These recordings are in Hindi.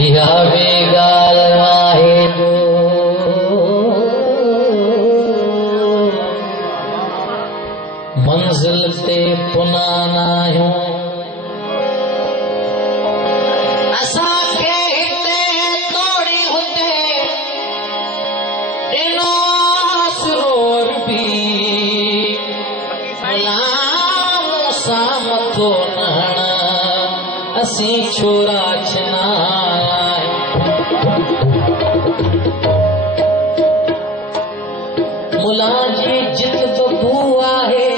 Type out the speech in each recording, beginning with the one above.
या बेगाल आहे जो मंजिल ते पुना नाहियूं असांखे हिते तोड़ी हुते ॾिनो आसरोर बि गुलाम सां मथो न हण असीं छोरा छना मुला जी जित बबू आहे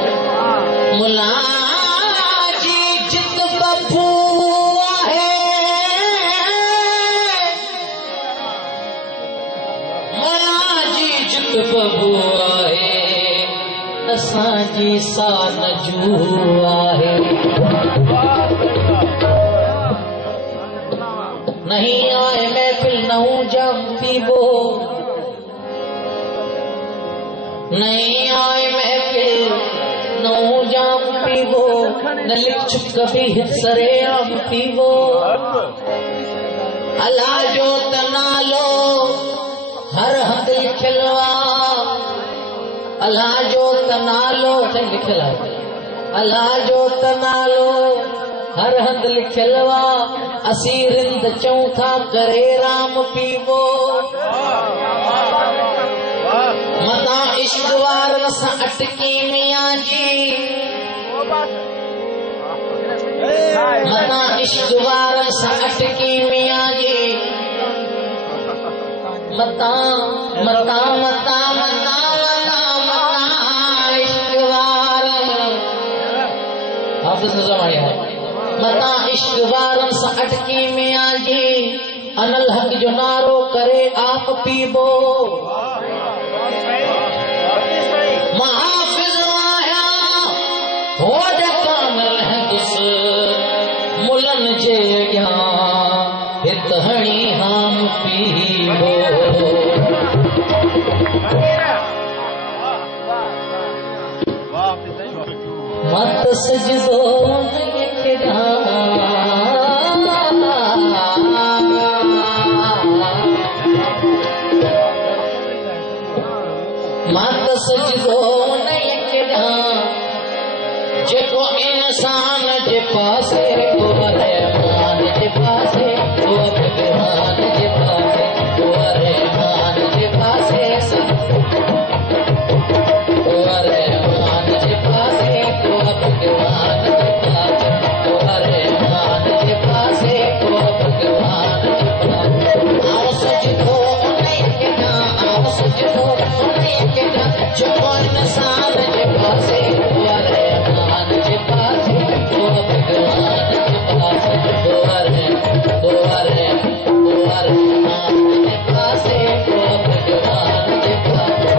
मुला जी जित बबू आहे मुला जी जित बबू आहे असांजी सान जू आहे नहीं आए महफिल नहूं जम पीबो नहीं आए महफिल नहूं जाम पीबो न लिख चुप कभी हिस्सरे आम पीबो अल्लाह जो तनालो हर हंध लिखलवा अल्लाह जो तनालो लिखल आहे अल्लाह जो तनालो हर हंध लिखलवा असी रिंद चऊं था करे राम पीवो मता इश्क वारन सां अटकी मियां जी मता इश्क वारन सां अटकी मियां जी मता मता मता मता इश्क वारन हाफिज़ ज़मानी है मता इश्क वारन सां अटकी मियां जी अनल हक जो नारो करे आप पीबो महाफिज आया हो कामल है दुस मुलन जे अॻियां हित हणी हाम पीबो मत सजदो मत सजदो जेको इंसान जे पासे को रहमान जे पासे को भगवान जे पासे को रहमान जे पासे को रहमान जे पासे को भगवान जे पासे को रहमान जे पासे को भगवान जे पासे आओ सजदो आओ सजदो जेको इंसान जे पासे को रहमान जे पासे को भगवान जे पासे को रहमान जे पासे को भगवान जे पासे